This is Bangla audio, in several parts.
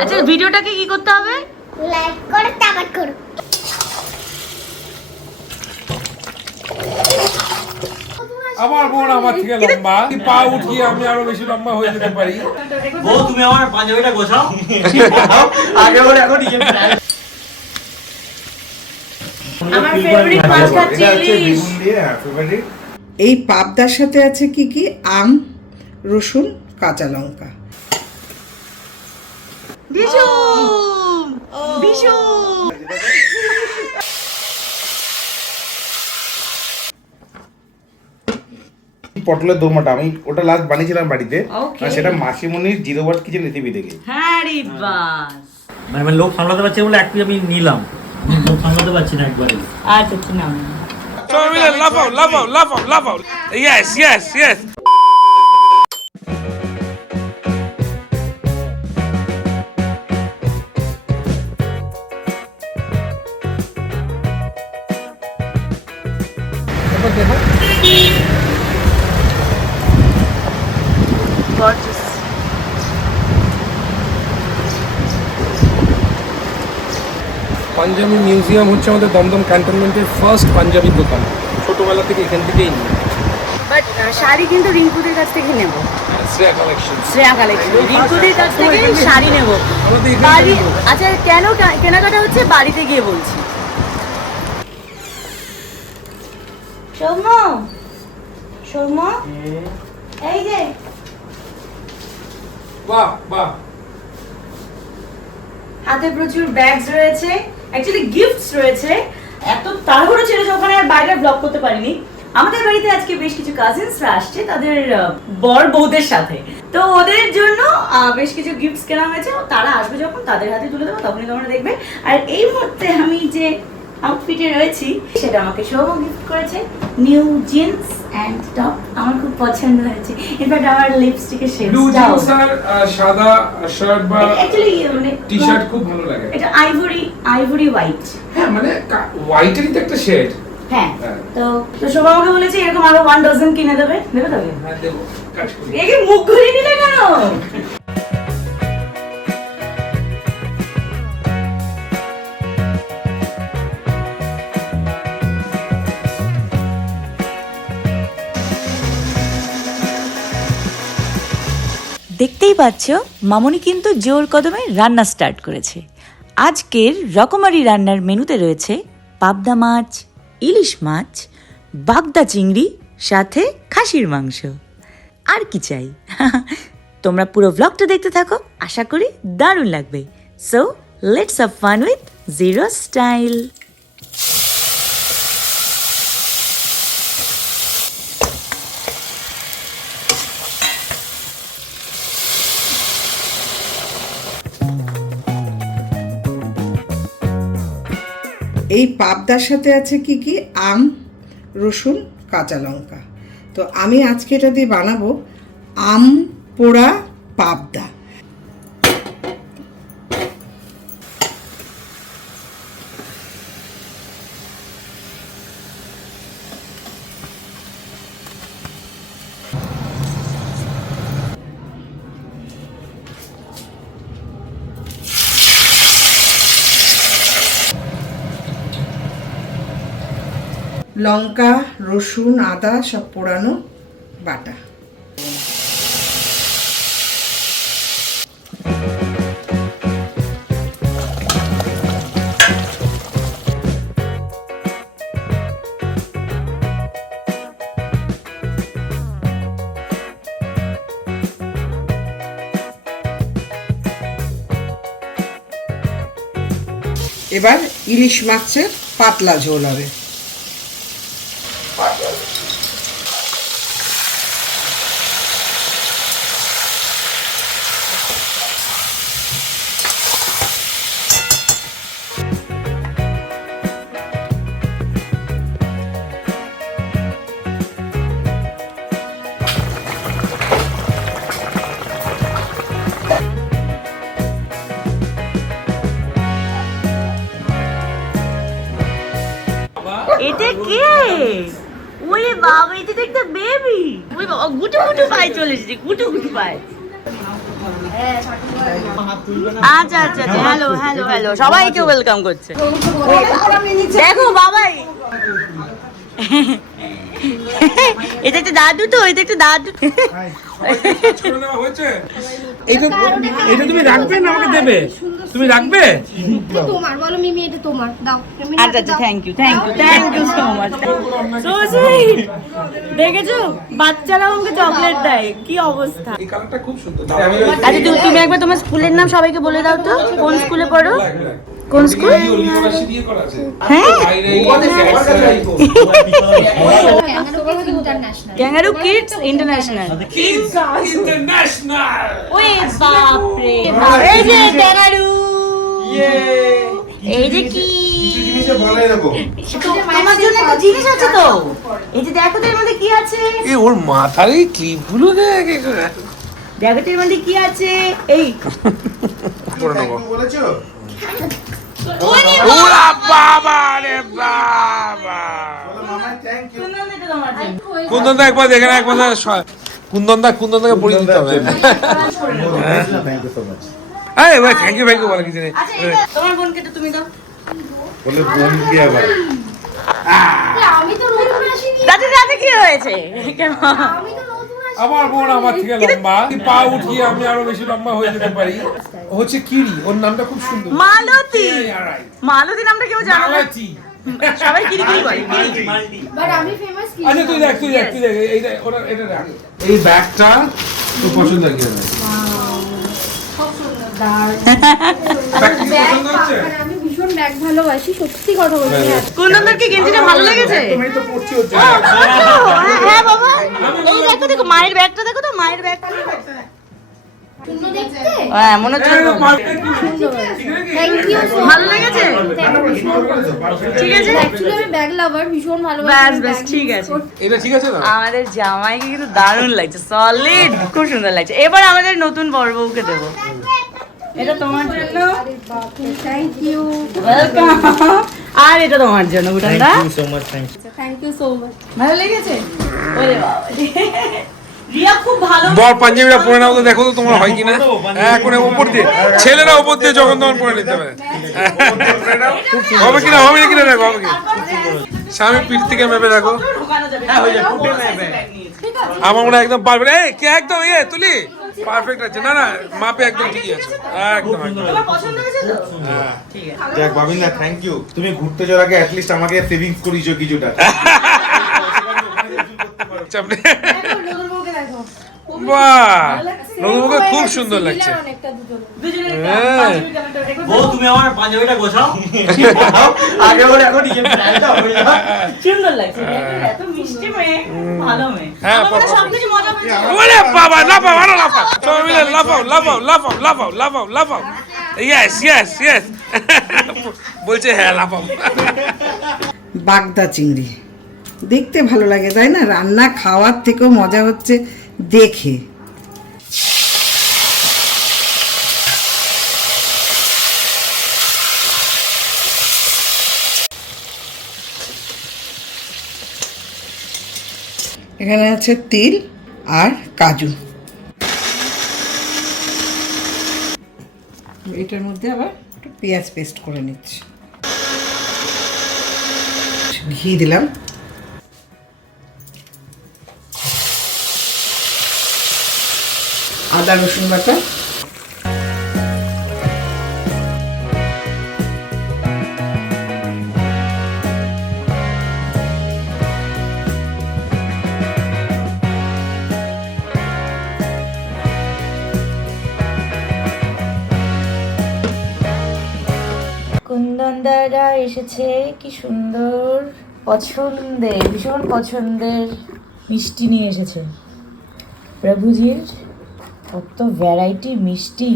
আচ্ছা ভিডিওটাকে কি করতে হবে? লাইক করো, কমেন্ট করো। আমার বোন আমার থেকে লম্বা, পা উঠিয়ে আমি আরো বেশি লম্বা হয়ে যেতে পারি। বউ তুমি আমার পাঞ্জাবিটা গোছাও। আগে বলে এখন নিয়ে আমার ফেভারিট মাছ খাচ্ছি ইলিশ। এই পাবদার সাথে আছে কি কি? আম, রসুন, কাঁচা লঙ্কা। ভীষণ ভীষণ পটলের দোরমাটা আমি ওটা লাস্ট বানিয়েছিলাম বাড়িতে, Okay. আর সেটা মাসিমণির জিরো ওয়াট কিচেন রেসিপি দেখে। হ্যাঁ রে বাস। মানে আমি লোক সামলাতে পারছি বলে একটু আমি নিলাম, আমি লোক সামলাতে পারছি না একবারে। আচ্ছা ঠিক না সবাই মিলে লাফাও লাফাও লাফাও লাফাও। Yes yes yes. Gorgeous. Punjabi museum হচ্ছে আমাদের দমদম ক্যান্টনমেন্টের ফার্স্ট পাঞ্জাবি দোকান। ছোটবেলা থেকে এখান থেকেই নিই। বাট শাড়ি কিন্তু রিঙ্কুদের কাছ থেকে নেব। শ্রেয়া কালেকশন। শ্রেয়া কালেকশন রিঙ্কুদের কাছ থেকে শাড়ি নেব। আমাদের এখানে বাড়ি নেবো। আচ্ছা কেন কেনাকাটা হচ্ছে বাড়িতে গিয়ে বলছি। সৌম্য সৌম্য এই যে বাহ বাহ। হাতে প্রচুর ব্যাগস রয়েছে, অ্যাকচুয়ালি গিফটস রয়েছে। এত তাড়াহুড়ো ছিল যে ওখানে আর বাইরে ব্লগ করতে পারিনি। আমাদের বাড়িতে আজকে বেশ কিছু কাজিনসরা আসছে তাদের বর বউদের সাথে, তো ওদের জন্য বেশ কিছু গিফটস কেনা হয়েছে। তারা আসবে যখন তাদের হাতে তুলে দেবো, তখনই তোমরা দেখবে। আর এই মুহূর্তে আমি যে আউটফিটে রয়েছি সেটা আমাকে সৌম্য গিফট করেছে। নিউ জিন্স অ্যান্ড টপ আমার খুব পছন্দ হয়েছে। ইনফ্যাক্ট আমার লিপস্টিকের ব্লু শেডসটাও জিন্স আর সাদা শার্ট বা অ্যাকচুয়ালি মানে টি শার্ট খুব ভালো লাগে। এটা আইভরি হোয়াইট। হ্যাঁ মানে হোয়াইটেরই তো একটা শেড। হ্যাঁ হ্যাঁ। তো সবাই আমাকে বলেছে এরকম আরো 1 ডজন কিনে দেবে তবে হ্যাঁ দেবো, কাজ করি। এ কি মুখ ঘুরিয়ে নিলে কেন? দেখতেই পাচ্ছ মামনি কিন্তু জোর কদমে রান্না স্টার্ট করেছে। আজকের রকমারি রান্নার মেনুতে রয়েছে পাবদা মাছ, ইলিশ মাছ, বাগদা চিংড়ি, সাথে খাসির মাংস। আর কি চাই? তোমরা পুরো ব্লগটা দেখতে থাকো, আশা করি দারুণ লাগবে। So let's have fun with zero style. এই পাবদার সাথে আছে কি কি? আম, রসুন, কাঁচা লঙ্কা। তো আমি আজকে এটা দিয়ে বানাবো আম পোড়া পাবদা। লঙ্কা, রসুন, আদা সব পোড়ানো বাটা। এবার ইলিশ মাছের পাতলা ঝোল হবে। এটা কে? ওরে বাবা, এটা তো একটা বেবি। ওই বাবা গুটু গুটু পায়ে চলে এসেছে, গুটু গুটু পায়ে। আচ্ছা আচ্ছা আচ্ছা হ্যালো হ্যালো হ্যালো সবাইকে ওয়েলকাম করছে দেখো বাবাই এটা একটা দাদু তো এটা একটা দাদু ছেড়ে দেওয়া হয়েছে এইটা এটা তুমি রাখবে না আমাকে দেবে তুমি রাখবে তোমার বলো মিমি এটা তোমার দাও আচ্ছা আচ্ছা thank you so much so sweet দেখেছো বাচ্চারাও আমাকে চকলেট দেয় কি অবস্থা এই কালারটা খুব সুন্দর আচ্ছা তুমি একবার তোমার স্কুলের নাম সবাইকে বলে দাও তো কোন স্কুলে পড়ো কোন স্কুল হ্যাঁ ক্যাঙ্গারু কিডস ইন্টারন্যাশনাল ওই বাপরে এই যে ক্যাঙ্গারু এই যে কি তোমার জন্য একটা জিনিস আছে তো এই যে দেখো তো এর মধ্যে কি আছে ওর মাথার এই ক্লিপগুলো দেখ দেখো তো এর মধ্যে কি আছে এই বলেছো ওরা বাবা রে বাবা কুন্দনদা একবার দেখে না একবার কুন্দনদাকে পড়িয়ে দিতে হবে থ্যাংক ইউ সো মাচ এই ভাই থ্যাংক ইউ বলে কিছু নেই আচ্ছা এটা তোমার বোনকে তো তুমি দাও বলে বোন কি আবার আমি তো নতুন আসিনি দাদু দাদু কি হয়েছে কেমন আমি তো নতুন আসিনি আমার বোন আমার থেকে লম্বা পা উঠিয়ে আমি আরো বেশি লম্বা হয়ে যেতে পারি ও হচ্ছে কিরি ওর নামটা খুব সুন্দর মালতী মালতী নামটা কেউ জানো না মালতী। সবাই কিরি কিরি করে বাট আমি ফেমাস কি আচ্ছা তুই দেখ এইটা ওটা এটা রাখ এই ব্যাগটা তোর পছন্দ কি হবে ব্যাগ কি পছন্দ হচ্ছে আমি ভীষণ ব্যাগ ভালোবাসি সত্যি কথা বলছি কুন্দনদার কি গেঞ্জিটা ভালো লেগেছে তুমি তো পড়ছি হচ্ছে হ্যাঁ বাবা এই দেখো দেখো মায়ের ব্যাগটা দেখো তো মায়ের ব্যাগ সুন্দর দেখতে হ্যাঁ মনে হচ্ছে থ্যাংক ইউ সো ভালো লেগেছে ঠিক আছে অ্যাকচুয়ালি আমি ব্যাগ লাভার ভীষণ ভালোবাসি ব্যাস ব্যাস ঠিক আছে এটা ঠিক আছে না আমাদের জামাইকে কিন্তু দারুণ লাগছে সলিড খুব সুন্দর লাগছে এবার আমাদের নতুন বর বউকে দেবো এটা তোমার জন্য থ্যাংক ইউ ওয়েলকাম আর এটা তোমার জন্য বুটানদা থ্যাংক ইউ সো মাচ ভালো লেগেছে ওরে বাবা রিয়া খুব ভালো বর পাঞ্জাবিটা পরে নাও তো দেখো তো তোমার হয় কিনা এখন উপর দিয়ে ছেলেরা উপর দিয়ে যখন তখন পরে নিতে পারে হবে কিনা দেখো হবে কি স্বামী পিঠ থেকে মেপে দেখো ঢোকানো যাবে হ্যাঁ, হয়ে যাবে, ফুটে নেবে। ঠিক আছে আমার মনে হয় একদম পারবে এই কে একদম তুলি পারফেক্ট আছে না মাপে একদম ঠিকই আছে একদম তোমার পছন্দ হয়েছে তো ঠিক আছে যাক বাবিন্দা থ্যাংক ইউ তুমি ঘুরতে যাওয়ার আগে অ্যাট লিস্ট আমাকে সেভিংস করিছো কিছুটা চাপড়ে দেখো নতুন বউকে দেখো বাহ নতুনকে খুব সুন্দর লাগছে অনেকটা দুজন দুজনের হ্যাঁ। পাঞ্জাবি কালারটা দেখো বউ তুমি আমার পাঞ্জাবিটা গোছাও আগে বলে এখন নিজের প্ল্যানটা হয়ে যাবে সুন্দর লাগছে দেখো, এত মিষ্টি মেয়ে ভালো মেয়ে হ্যাঁ, আমার মনে হয় পাপা। সবকিছু মজা পেয়েছে ওরে বাবা লাফাও আরো লাফাও সবাই মিলে লাফাও ইয়েস বলছে হ্যাঁ লাফাও বাগদা চিংড়ি দেখতে ভালো লাগে তাই না রান্না খাওয়ার থেকেও মজা হচ্ছে দেখে এখানে আছে তিল আর কাজু এটার মধ্যে আবার একটু পেঁয়াজ পেস্ট করে নিচ্ছি ঘি দিলাম আদা রসুন বাটা কুন্দনদারা এসেছে কি সুন্দর পছন্দের ভীষণ পছন্দের মিষ্টি নিয়ে এসেছে প্রভুজির কত ভ্যারাইটি মিষ্টি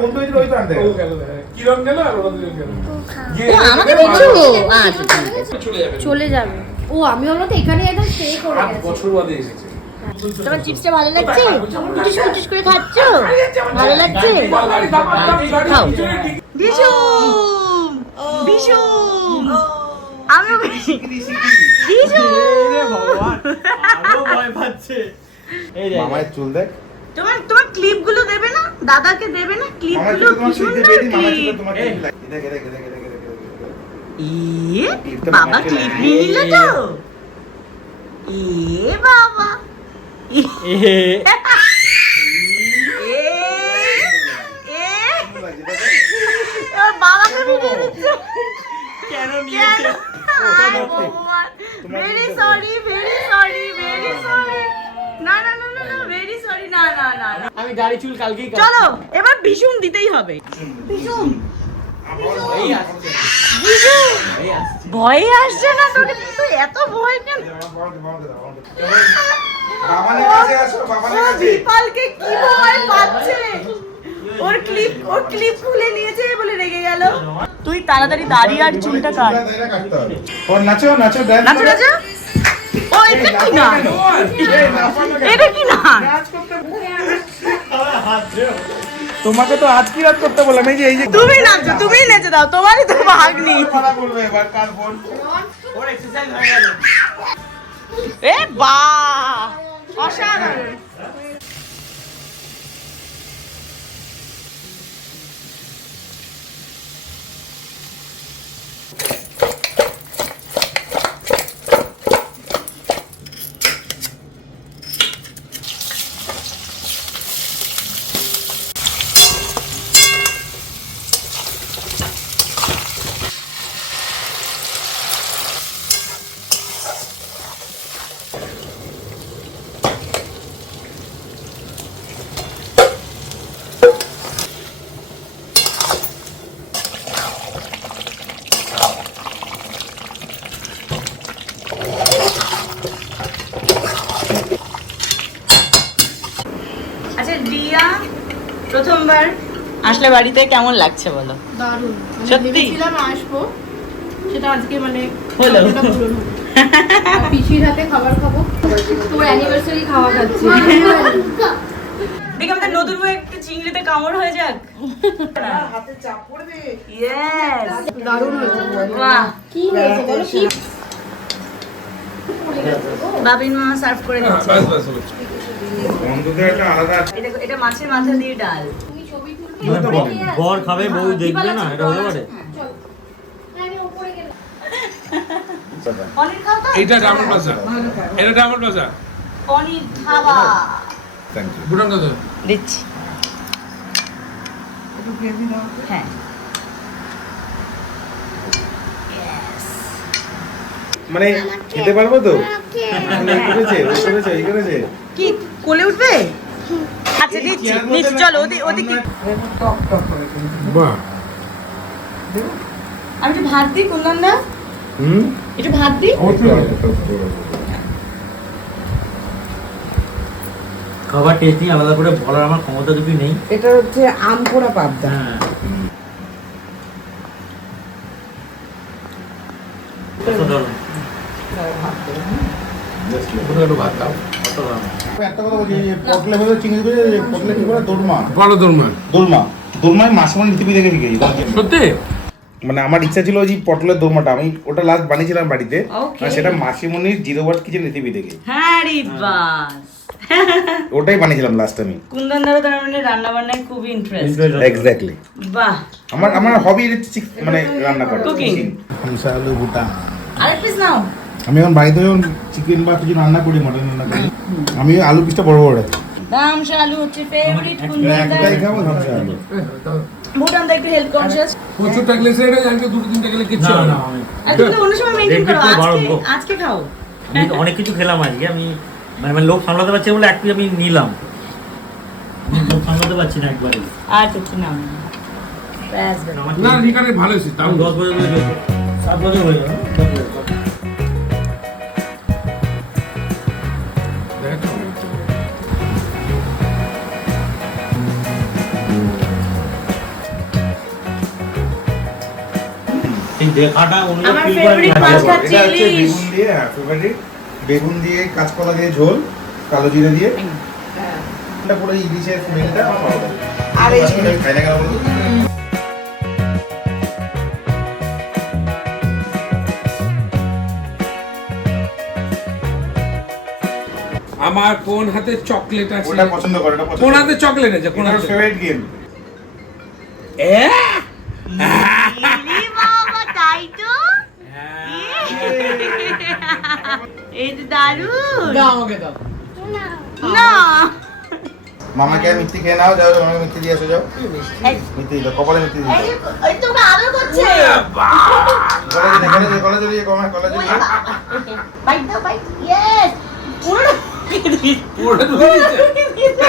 বন্ধু হয়েছিল ওই তো আনতে কিরণ গেল আর ওরা দুজন গেল আমাকে দিচ্ছ আচ্ছা ঠিক আছে চলে যাবে চলে যাবে ও আমি হলো তো এখানে একদম স্টে করে 7 বছর বাদে এসেছে তোমার চিপসটা ভালো লাগছে? কুটিস কুটিস করে খাচ্ছ? ভালো লাগছে? খাও। বিশুম! বিশুম! আমি ভয় পাচ্ছে। এই যে মামায়ের চুল দেখ। তোমার ক্লিপগুলো দেবে না? দাদাকে দেবে না ক্লিপগুলো? কি সুন্দর ক্লিপ! ইয়ে বাবা ক্লিপ নিয়ে নিল তো? এ বাবা! বাবাকে ভিডিও দিচ্ছ কেন নিয়েছে? Very sorry very sorry very sorry না না না না ভেরি সরি না না না না আমি দাড়ি চুল কালকেই কাটবো। চলো এবার বিশুম দিতেই হবে বিশুম এই আসছে। বিশুম এই আসছে। ভয় আসছে না তোকে তুই এত ভয় কেন বাবানের কাছে আসো, বাবানের ও কাছে। বিপালকে কি ভয় পাচ্ছে ওর ক্লিপ খুলে নিয়েছে বলে রেগে গেল তুই তাড়াতাড়ি দাঁড়িয়ে আর চুলটা কাট চুলটা কাটতে হবে। ও নাচো, নাচো, dance নাচো করো। নাচো ও এটা কি না এই, নাচো না কেন? এটা কি না নাচ করতে তোমাকে তো আজকে রাত করতে বললাম, এই যে তুমি নাচো তুমি নেচে দাও তোমারই তো ভাগ নেই কথা বলবে এবার কার ফোন। ওর এক্সারসাইজ হয়ে গেল। এ বাহ অসাধারণ আচ্ছা রিয়া প্রথমবার আসলে বাড়িতে কেমন লাগছে বলো দারুণ সত্যি? ভেবেছিলাম আসবো সেটা আজকে মানে হলো। স্বপ্নটা পূরণ হলো। আর পিসির হাতে খাবার খাবো তোর অ্যানিভার্সারি খাওয়া খাচ্ছি দেখি আমাদের নতুন বউ একটু চিংড়িতে কামড় হয়ে যাক হাতে চাপ পড়বে। ইয়েস দারুণ হয়েছে বাহ কি হয়েছে বলো কি বাবিন মামা সার্ভ করে দিচ্ছে বন্ধুদের একটা আলাদা এটা মাছের মাথা দিয়ে ডাল তুমি ছবি তুলবে বর খাবে বউ দেখবে না, এটা হতে পারে? চলো আমি উপরে গেলাম পনির খাও তো এইটা ডাবল ভাজা, এটা ডাবল ভাজা। পনির খাওয়া থ্যাংক ইউ। বুড়ান কত? দিচ্ছি একটু গ্রেভি দাও। হ্যাঁ মানে খেতে পারবো তো? মানে এই করেছে, ওই করেছে, এই করেছে। কি কোলে উঠবে আচ্ছা দিচ্ছি নিচে চলো ওদিকে টক টক করে কিন্তু। বাহ, আমি একটু ভাত দিই কুন্দনদা হুম? একটু ভাত দিই খাবার টেস্ট নিয়ে আলাদা করে বলার আমার ক্ষমতা কিছু নেই। এটা হচ্ছে আম পোড়া পাবদা। হ্যাঁ। অসাধারণ। ভাত দাও। অসাধারণ। একটা কথা বলছি, যে পটলে ভেবে চিংড়ি করে, যে পটলে কি করে দোরমা। বড় দরমার দোরমায় মাসিমণি নীতিপি দেখে শিখেছি। সত্যি? মানে আমার ইচ্ছা ছিল ওই যে পটলের দোরমাটা, আমি ওটা লাস্ট বানিয়েছিলাম বাড়িতে। Okay. আর সেটা মাসিমণির জিরো ওয়াট কিচেন নীতিপি দেখে হ্যাঁ রে বাস ওটাই বানিয়েছিলাম লাস্ট আমি। কুন্দনদারও তার মানে রান্না বান্নায় খুবই ইন্টারেস্ট এক্স্যাক্টলি। বাহ আমার হবি মানে রান্না করা, Cooking. হামসা আলু ভুটা। আরেক পিস নাও আমি এখন বাড়িতে যখন চিকেন বা কিছু রান্না করি, মটন রান্না করি, আমি আলু পিসটা বড় বড় রাখি। দাম শালু হচ্ছে ফেভারিট একটাই কুন্দনদার খাবো হামসা আলু। ভুটানদা একটু হেলথ কনসিয়াস প্রচুর টাকলে সেটা জানকে দুটো তিনটা গেলে কিচ্ছু না হবে না না। আমি আর তুমি তো অন্য সময় মেইনটেইন করো দেখবি তো আজকে বাড়বো। আজকে খাও আমি অনেক কিছু খেলাম আজকে, আমি মানে লোক সামলাতে পারছি না বলে এক পিস আমি নিলাম। আমি লোক সামলাতে পারছি না একবারে। আচ্ছা আচ্ছা নাও ব্যাস ব্যাস। আমার না ঠিকানে ভালো হয়েছে তাও আমি 10 বছর ধরে যোগ করি। 7 বছর হয়ে গেল। 10 বছর। দেখো। এই দেখাটা অন্য আমার feel করে favorite নিতে মাছ হবে। খাচ্ছি এটা হচ্ছে ইলিশ। বেগুন দিয়ে, ফেভারিট বেগুন দিয়ে কাঁচকলা দিয়ে ঝোল, কালো জিরে দিয়ে এটা পুরো ইলিশের স্মেলটা আর এই যে খাই না কেন বলো তো? আমার কোন হাতে চকলেট আছে ওটা পছন্দ করে, এটা পছন্দ কোন হাতে চকলেট আছে কোন হাতে ফেভারিট গেম। ইরে বাবা, তাই তো? এই তো দারুণ। না মামাকে মিষ্টি খেয়ে নাও, যাও মামাকে মিষ্টি দিয়ে আসো, যাও মিষ্টি দাও, কপালে মিষ্টি দিয়ে এই যে, এই তোকে আদর করছে। কলেজে দিয়ে কলেজে দিয়ে বাইট দাও, বাইট। ইয়েস, পুরো পুরোটা ধুয়ে দিয়েছে।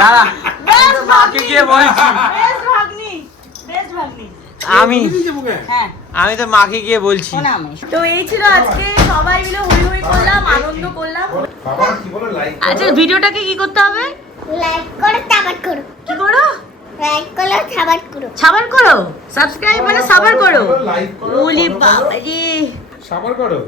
দাদা বেস্ট মাকে গিয়ে বলছি বেস্ট ভাগ্নি, বেস্ট ভাগ্নি। আমি ধুয়ে দিয়েছে মুখে। হ্যাঁ, আমি তো মাকে গিয়ে বলছি তো এই ছিল আজকে, সবাই মিলে হই হই করলাম, আনন্দ করলাম। বাবা কি বলো, লাইক আচ্ছা, ভিডিওটাকে কি করতে হবে? লাইক করো, সাবস্ক্রাইব করো। কি করো? লাইক করো, সাবস্ক্রাইব করো। সাবার করো, সাবস্ক্রাইব মানে সাবার করো। লাইক ওলি বাবা রে। সাবার করো।